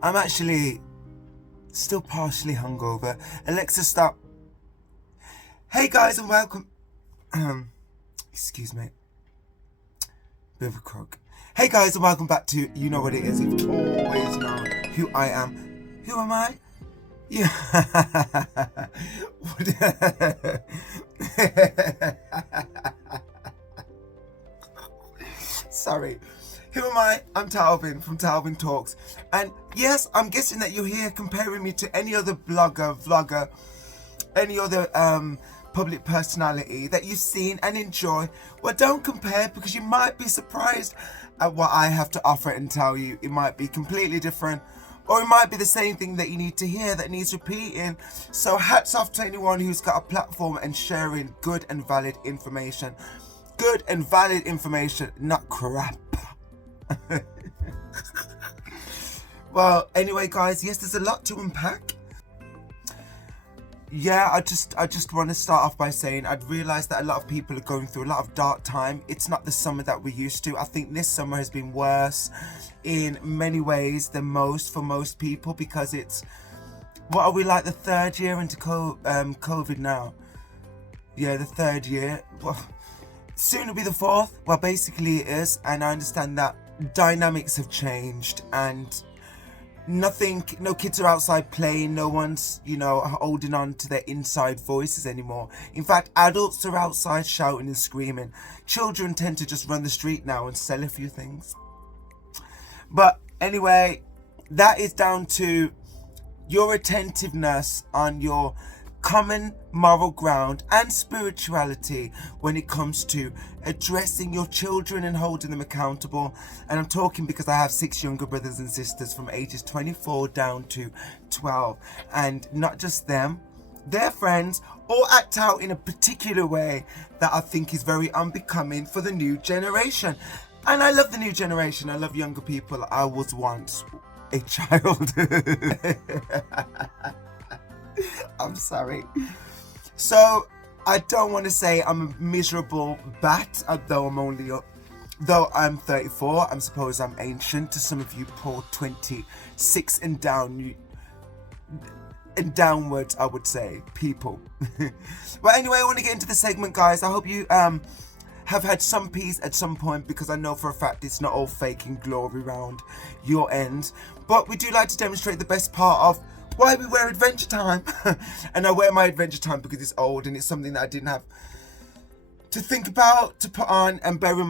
I'm actually still partially hungover. Alexa, stop. Hey guys, and welcome. Excuse me. Bit of a croak. Hey guys, and welcome back to You Know What It Is. You've always known who I am. Who am I? Yeah. Sorry. Who am I? I'm Talvin from Talvin Talks. And yes, I'm guessing that you're here comparing me to any other blogger, vlogger, any other public personality that you've seen and enjoy. Well, don't compare, because you might be surprised at what I have to offer and tell you. It might be completely different, or it might be the same thing that you need to hear that needs repeating. So hats off to anyone who's got a platform and sharing good and valid information. Good and valid information, not crap. Well, anyway guys, yes, there's a lot to unpack. Yeah, I just want to start off by saying I'd realised that a lot of people are going through a lot of dark time. It's not the summer that we're used to. I think this summer has been worse in many ways than most for most people, because it's, what are we, like the third year into COVID now? Yeah, the third year. Well, soon it'll be the fourth. Well, basically it is, and I understand that dynamics have changed and no kids are outside playing, no one's, holding on to their inside voices anymore. In fact, adults are outside shouting and screaming. Children tend to just run the street now and sell a few things. But anyway, that is down to your attentiveness on your common moral ground and spirituality when it comes to addressing your children and holding them accountable. And I'm talking because I have 6 younger brothers and sisters from ages 24 down to 12, and not just them, their friends all act out in a particular way that I think is very unbecoming for the new generation. And I love the new generation. I love younger people. I was once a child. I'm sorry. So I don't want to say I'm a miserable bat, though I'm 34. I suppose I'm ancient to some of you poor 26 and downwards, I would say, people. Well, anyway, I want to get into the segment, guys. I hope you have had some peace at some point, because I know for a fact it's not all fake and glory round your end. But we do like to demonstrate the best part of why we wear Adventure Time. And I wear my Adventure Time because it's old and it's something that I didn't have to think about, to put on, and bear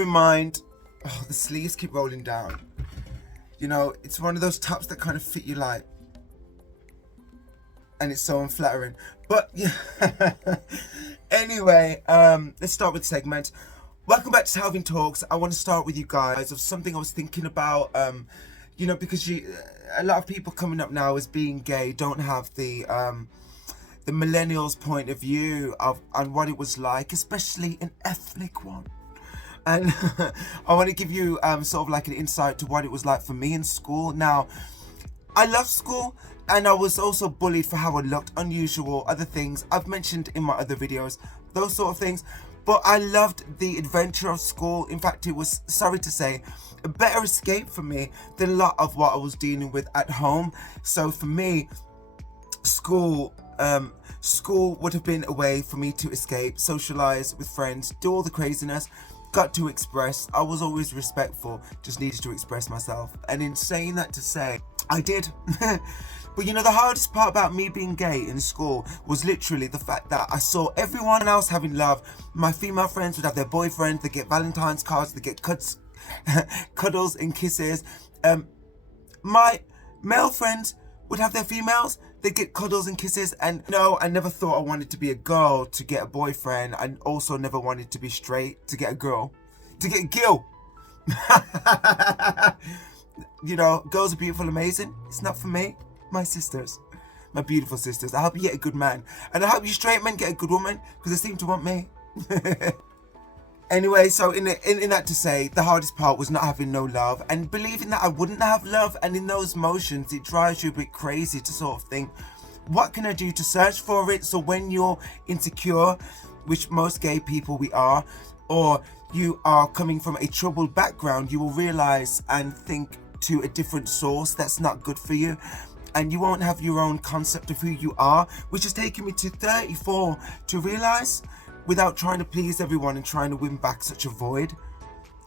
in mind, the sleeves keep rolling down. It's one of those tops that kind of fit you light, and it's so unflattering. But yeah. Anyway, let's start with the segment. Welcome back to Talvin Talks. I want to start with you guys of something I was thinking about. Because a lot of people coming up now as being gay don't have the millennials' point of view on what it was like, especially an ethnic one. And I want to give you sort of like an insight to what it was like for me in school. Now, I love school, and I was also bullied for how I looked, unusual, other things I've mentioned in my other videos, those sort of things. But I loved the adventure of school. In fact, it was, sorry to say, a better escape for me than a lot of what I was dealing with at home. So for me, school would have been a way for me to escape, socialize with friends, do all the craziness, got to express. I was always respectful, just needed to express myself. And in saying that to say, I did. But the hardest part about me being gay in school was literally the fact that I saw everyone else having love. My female friends would have their boyfriends, they get Valentine's cards, they get cuddles and kisses. My male friends would have their females, they get cuddles and kisses. And no, I never thought I wanted to be a girl to get a boyfriend. I also never wanted to be straight to get a girl, to get a gil. Girls are beautiful, amazing. It's not for me. My sisters, my beautiful sisters. I hope you get a good man, and I hope you straight men get a good woman, because they seem to want me. Anyway, so in that to say, the hardest part was not having no love and believing that I wouldn't have love. And in those motions, it drives you a bit crazy to sort of think, what can I do to search for it? So when you're insecure, which most gay people we are, or you are coming from a troubled background, you will realize and think to a different source that's not good for you, and you won't have your own concept of who you are, which has taken me to 34 to realize, without trying to please everyone and trying to win back such a void,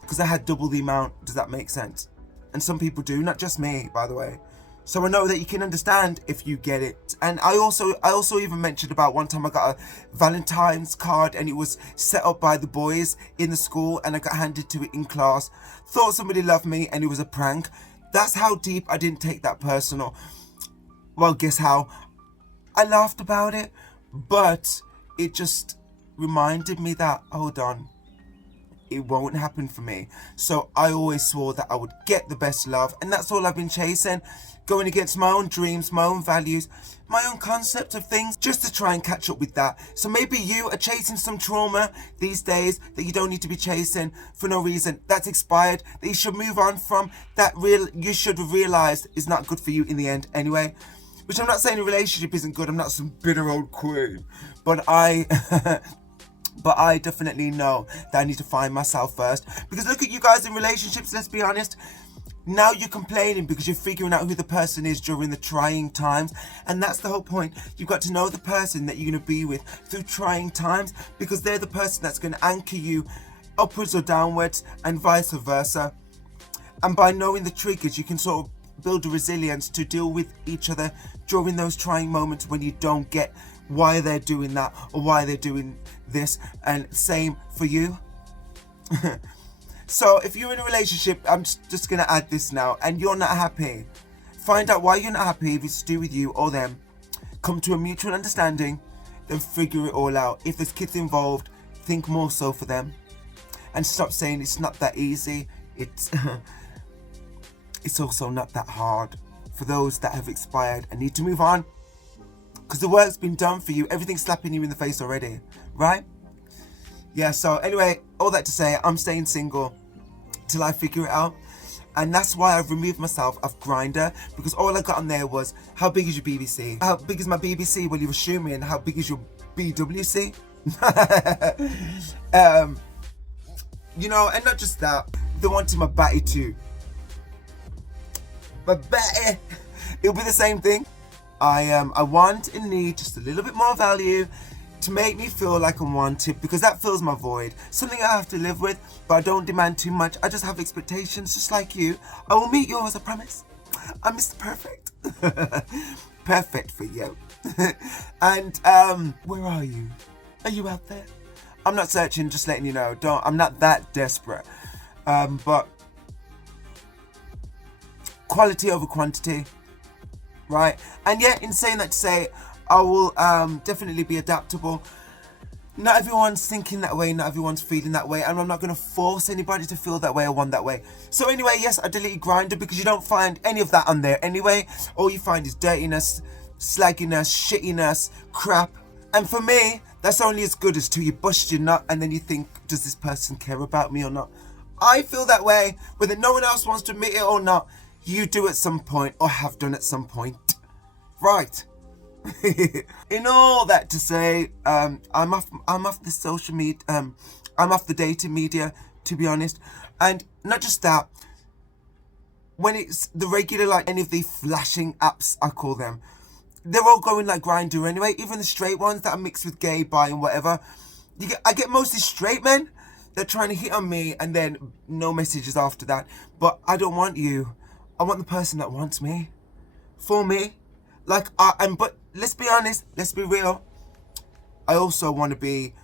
because I had double the amount. Does that make sense? And some people do, not just me, by the way. So I know that you can understand if you get it. And I also even mentioned about one time I got a Valentine's card and it was set up by the boys in the school and I got handed to it in class. Thought somebody loved me and it was a prank. That's how deep I didn't take that personal. Well, guess how? I laughed about it, but it just reminded me that, hold on, it won't happen for me. So I always swore that I would get the best love, and that's all I've been chasing, going against my own dreams, my own values, my own concept of things, just to try and catch up with that. So maybe you are chasing some trauma these days that you don't need to be chasing for no reason, that's expired, that you should move on from, that you should have realized is not good for you in the end anyway. Which I'm not saying a relationship isn't good, I'm not some bitter old queen, but I definitely know that I need to find myself first. Because look at you guys in relationships, let's be honest. Now you're complaining because you're figuring out who the person is during the trying times. And that's the whole point. You've got to know the person that you're going to be with through trying times, because they're the person that's going to anchor you upwards or downwards and vice versa. And by knowing the triggers, you can sort of build a resilience to deal with each other during those trying moments when you don't get why they're doing that or why they're doing this, and same for you. So if you're in a relationship, I'm just gonna add this now, and you're not happy, find out why you're not happy, if it's to do with you or them, come to a mutual understanding, then figure it all out. If there's kids involved, think more so for them, and stop saying it's not that easy. It's it's also not that hard for those that have expired and need to move on, because the work's been done for you. Everything's slapping you in the face already, right? Yeah, so anyway, all that to say, I'm staying single till I figure it out. And that's why I've removed myself off Grindr, because all I got on there was, how big is your BBC? How big is my BBC? Well, you're assuming, how big is your BWC? You know, and not just that, they wanted my batty too. My batty, it'll be the same thing. I want and need just a little bit more value to make me feel like I'm wanted, because that fills my void. Something I have to live with, but I don't demand too much. I just have expectations, just like you. I will meet yours, I promise. I'm Mr. Perfect. Perfect for you. And where are you? Are you out there? I'm not searching, just letting you know. I'm not that desperate. But quality over quantity, right? And yeah, in saying that to say, I will definitely be adaptable. Not everyone's thinking that way, not everyone's feeling that way, and I'm not going to force anybody to feel that way or want that way. So anyway, yes, I deleted Grindr because you don't find any of that on there anyway. All you find is dirtiness, slagginess, shittiness, crap. And for me, that's only as good as till you bust your nut and then you think, does this person care about me or not? I feel that way, whether no one else wants to admit it or not. You do at some point, or have done at some point. Right. In all that to say, I'm off the social media, I'm off the dating media, to be honest. And not just that, when it's the regular, like any of the flashing apps, I call them, they're all going like Grindr anyway. Even the straight ones that are mixed with gay, bi and whatever, I get mostly straight men. They're trying to hit on me and then no messages after that. But I don't want you. I want the person that wants me. For me. Like, but let's be honest, let's be real. I also want to be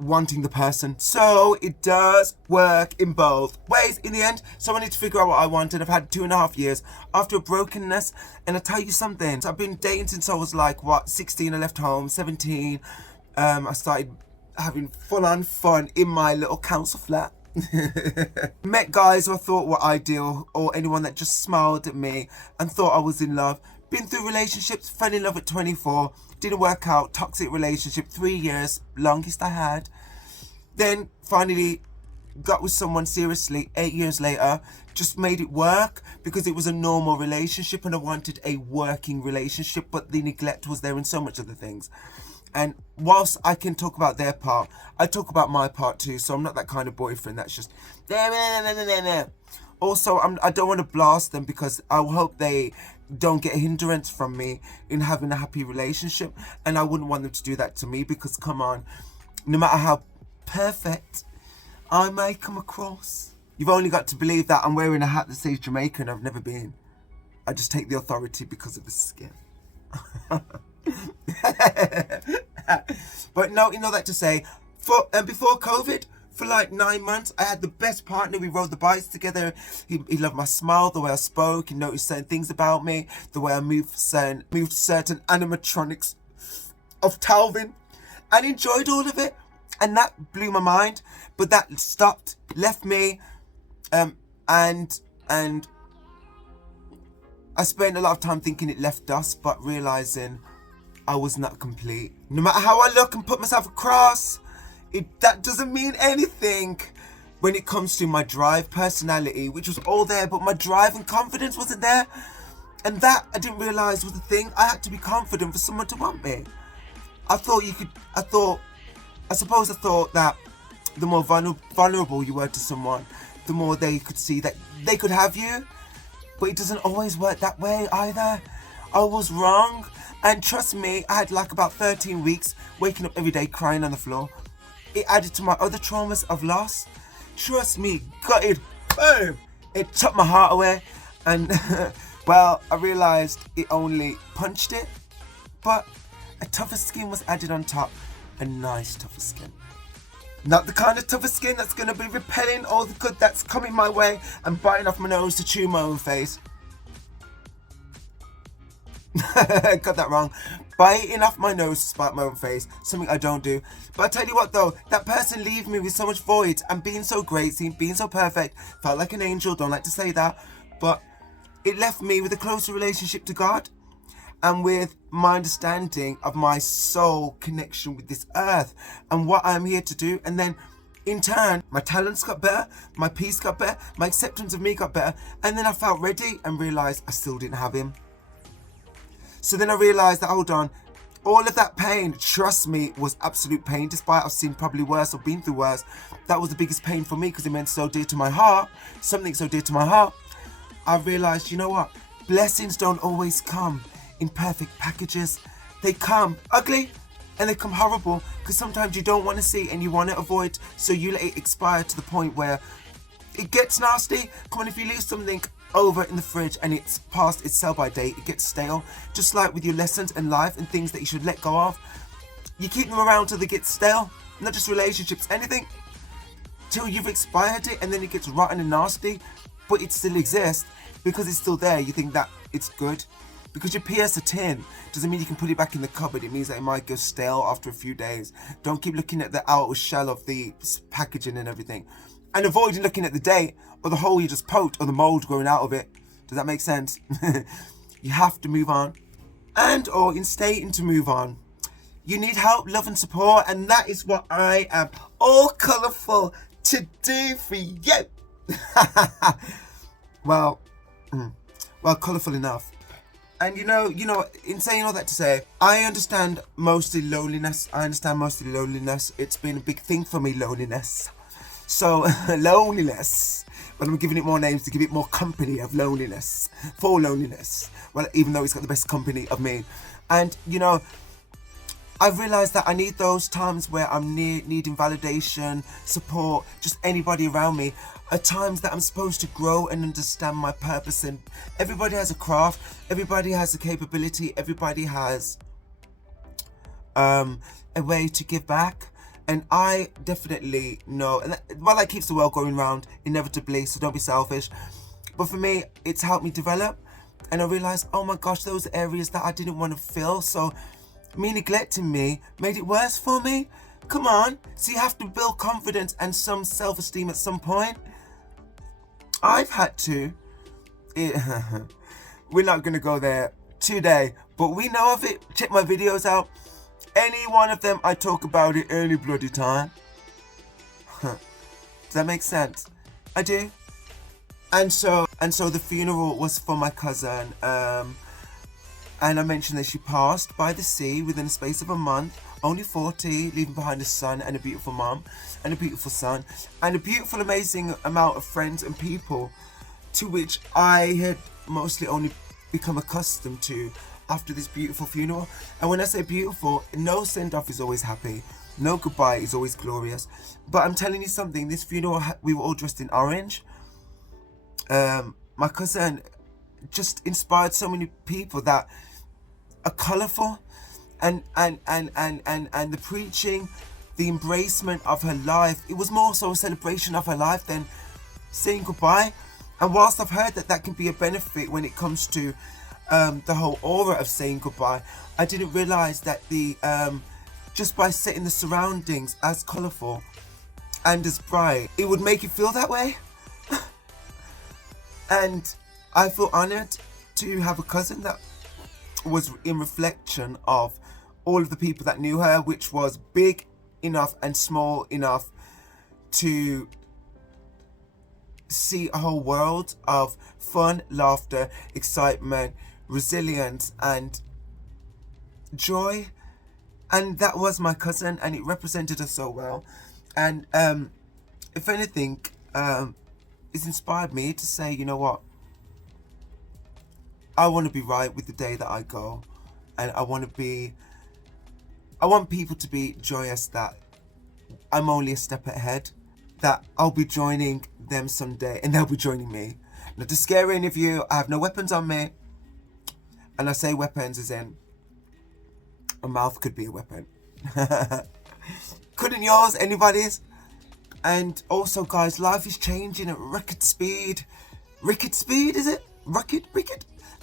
wanting the person. So it does work in both ways in the end. So I need to figure out what I wanted. I've had 2.5 years after a brokenness. And I tell you something, I've been dating since I was like, 16, I left home, 17. I started having full-on fun in my little council flat. Met guys who I thought were ideal, or anyone that just smiled at me and thought I was in love. Been through relationships, fell in love at 24, didn't work out, toxic relationship, 3 years, longest I had. Then finally got with someone seriously 8 years later, just made it work because it was a normal relationship and I wanted a working relationship, but the neglect was there in so much other things. And whilst I can talk about their part, I talk about my part too. So I'm not that kind of boyfriend that's just also, I don't want to blast them because I hope they don't get a hindrance from me in having a happy relationship. And I wouldn't want them to do that to me because, come on, no matter how perfect I may come across, you've only got to believe that I'm wearing a hat that says Jamaica and I've never been. I just take the authority because of the skin. But no, you know that to say, before COVID, for like 9 months, I had the best partner. We rode the bikes together. He loved my smile, the way I spoke. He noticed certain things about me, the way I moved certain animatronics of Talvin, and enjoyed all of it. And that blew my mind. But that stopped, left me, and I spent a lot of time thinking it left us, but realizing I was not complete. No matter how I look and put myself across, that doesn't mean anything when it comes to my drive, personality, which was all there, but my drive and confidence wasn't there. And that I didn't realize was the thing. I had to be confident for someone to want me. I thought that the more vulnerable you were to someone, the more they could see that they could have you. But it doesn't always work that way either. I was wrong. And trust me, I had like about 13 weeks waking up every day crying on the floor. It added to my other traumas of loss. Trust me, gutted, boom. It took my heart away. And well, I realized it only punched it. But a tougher skin was added on top. A nice tougher skin. Not the kind of tougher skin that's going to be repelling all the good that's coming my way and biting off my nose to chew my own face. Got that wrong. Biting off my nose to spite my own face. Something I don't do. But I tell you what though, that person leaving me with so much void and being so great, being so perfect, felt like an angel, don't like to say that. But it left me with a closer relationship to God. And with my understanding of my soul connection with this earth and what I'm here to do. And then in turn, my talents got better, my peace got better, my acceptance of me got better. And then I felt ready and realized I still didn't have him. So then I realized that, hold on, all of that pain, trust me, was absolute pain. Despite I've seen probably worse or been through worse, that was the biggest pain for me because it meant so dear to my heart, something so dear to my heart. I realized, you know what? Blessings don't always come in perfect packages. They come ugly and they come horrible because sometimes you don't want to see and you want to avoid, so you let it expire to the point where it gets nasty. Come on, if you leave something over in the fridge and it's past its sell by date, it gets stale. Just like with your lessons in life and things that you should let go of, you keep them around till they get stale. Not just relationships, anything, till you've expired it and then it gets rotten and nasty, but it still exists because it's still there. You think that it's good. Because you pierce a tin doesn't mean you can put it back in the cupboard. It means that it might go stale after a few days. Don't keep looking at the outer shell of the packaging and everything. And avoiding looking at the date or the hole you just poked or the mold growing out of it. Does that make sense? You have to move on. And or in stating to move on, you need help, love and support. And that is what I am all colourful to do for you. Well, colourful enough. And you know, in saying all that to say, I understand mostly loneliness. It's been a big thing for me, loneliness. So, loneliness. But I'm giving it more names to give it more company of loneliness. For loneliness. Well, even though it's got the best company of me. And, I've realised that I need those times where I'm needing validation, support, just anybody around me. At times that I'm supposed to grow and understand my purpose. And everybody has a craft, everybody has a capability, everybody has a way to give back. And I definitely know, and that keeps the world going round inevitably, so don't be selfish. But for me, it's helped me develop. And I realised, oh my gosh, those areas that I didn't want to fill. So me neglecting me made it worse for me. Come on. So you have to build confidence and some self-esteem at some point. I've had to. We're not going to go there today, but we know of it. Check my videos out. Any one of them, I talk about it any bloody time. Does that make sense? I do. And so the funeral was for my cousin. And I mentioned that she passed by the sea within a space of a month. only 40, leaving behind a son and a beautiful mom and a beautiful son and a beautiful, amazing amount of friends and people to which I had mostly only become accustomed to after this beautiful funeral. And when I say beautiful, no send-off is always happy, no goodbye is always glorious. But I'm telling you something, this funeral, we were all dressed in orange. My cousin just inspired so many people that are colourful, and the preaching, the embracement of her life, it was more so a celebration of her life than saying goodbye. And whilst I've heard that that can be a benefit when it comes to the whole aura of saying goodbye, I didn't realise that the just by setting the surroundings as colourful and as bright, it would make you feel that way. And I feel honoured to have a cousin that was in reflection of all of the people that knew her, which was big enough and small enough to see a whole world of fun, laughter, excitement, resilience and joy. And that was my cousin, and it represented her so well. And if anything, it's inspired me to say, you know what, I want to be right with the day that I go, and I want people to be joyous that I'm only a step ahead, that I'll be joining them someday and they'll be joining me. Not to scare any of you, I have no weapons on me. And I say weapons as in, a mouth could be a weapon. Couldn't yours, anybody's? And also, guys, life is changing at record speed. Record speed, is it? Record?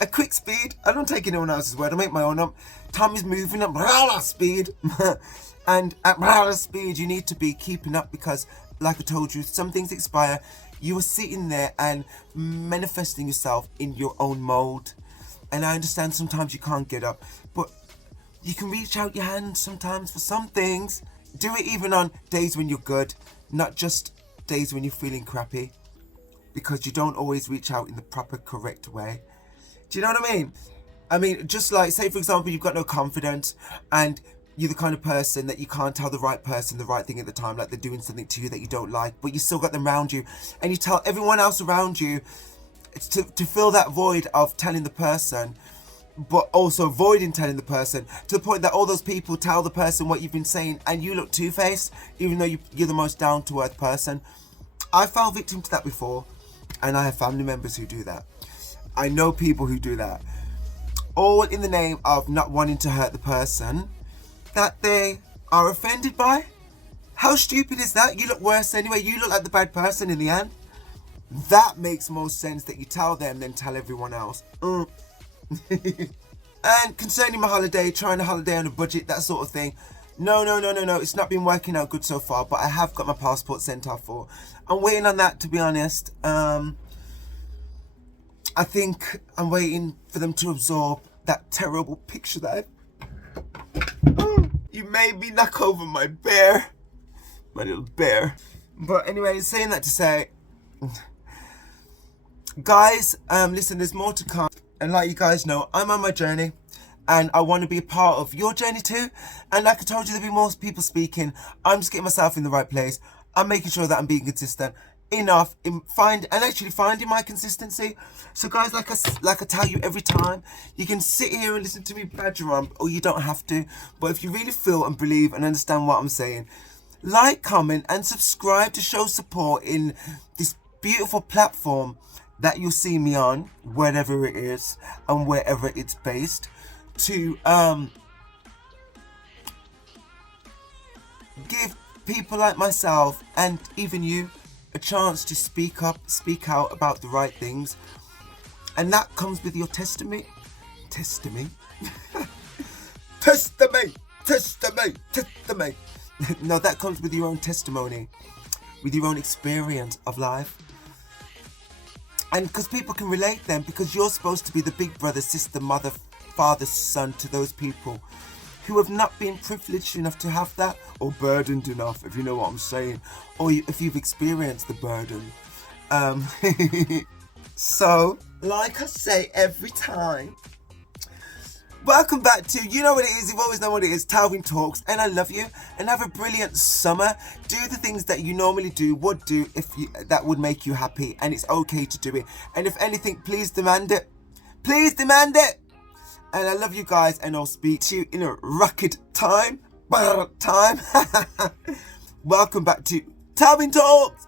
At quick speed. I don't take anyone else's word, I make my own up. Time is moving at speed. And at speed, you need to be keeping up because, like I told you, some things expire. You are sitting there and manifesting yourself in your own mold. And I understand sometimes you can't get up, but you can reach out your hand sometimes for some things. Do it even on days when you're good, not just days when you're feeling crappy, because you don't always reach out in the proper, correct way. Do you know what I mean? I mean, just like, say for example, you've got no confidence and you're the kind of person that you can't tell the right person the right thing at the time, like they're doing something to you that you don't like, but you still got them around you, and you tell everyone else around you to fill that void of telling the person, but also avoiding telling the person, to the point that all those people tell the person what you've been saying and you look two-faced, even though you're the most down-to-earth person. I fell victim to that before, and I have family members who do that. I know people who do that, all in the name of not wanting to hurt the person that they are offended by. How stupid is that? You look worse anyway. You look like the bad person in the end. That makes more sense that you tell them than tell everyone else. And concerning my holiday, trying a holiday on a budget, that sort of thing. No. It's not been working out good so far, but I have got my passport sent off for. I'm waiting on that, to be honest. I think I'm waiting for them to absorb that terrible picture that you made me knock over my bear. My little bear. But anyway, saying that to say, guys, listen, there's more to come. And like you guys know, I'm on my journey. And I want to be a part of your journey too. And like I told you, there'll be more people speaking. I'm just getting myself in the right place. I'm making sure that I'm being consistent enough in finding my consistency. So guys, like I tell you every time, you can sit here and listen to me badger on, or you don't have to. But if you really feel and believe and understand what I'm saying, like, comment and subscribe to show support in this beautiful platform that you'll see me on, wherever it is and wherever it's based, to give people like myself and even you a chance to speak up, speak out about the right things. And that comes with your testimony. No, that comes with your own testimony, with your own experience of life. And because people can relate then, because you're supposed to be the big brother, sister, mother, father, son to those people who have not been privileged enough to have that, or burdened enough, if you know what I'm saying, or if you've experienced the burden. So, like I say every time, Welcome back to, you know what it is, you've always known what it is, Talvin Talks, and I love you, and have a brilliant summer. Do the things that you normally would do that would make you happy, and it's okay to do it. And if anything, please demand it. Please demand it. And I love you guys, and I'll speak to you in a rocket time. Welcome back to Talvin Talks.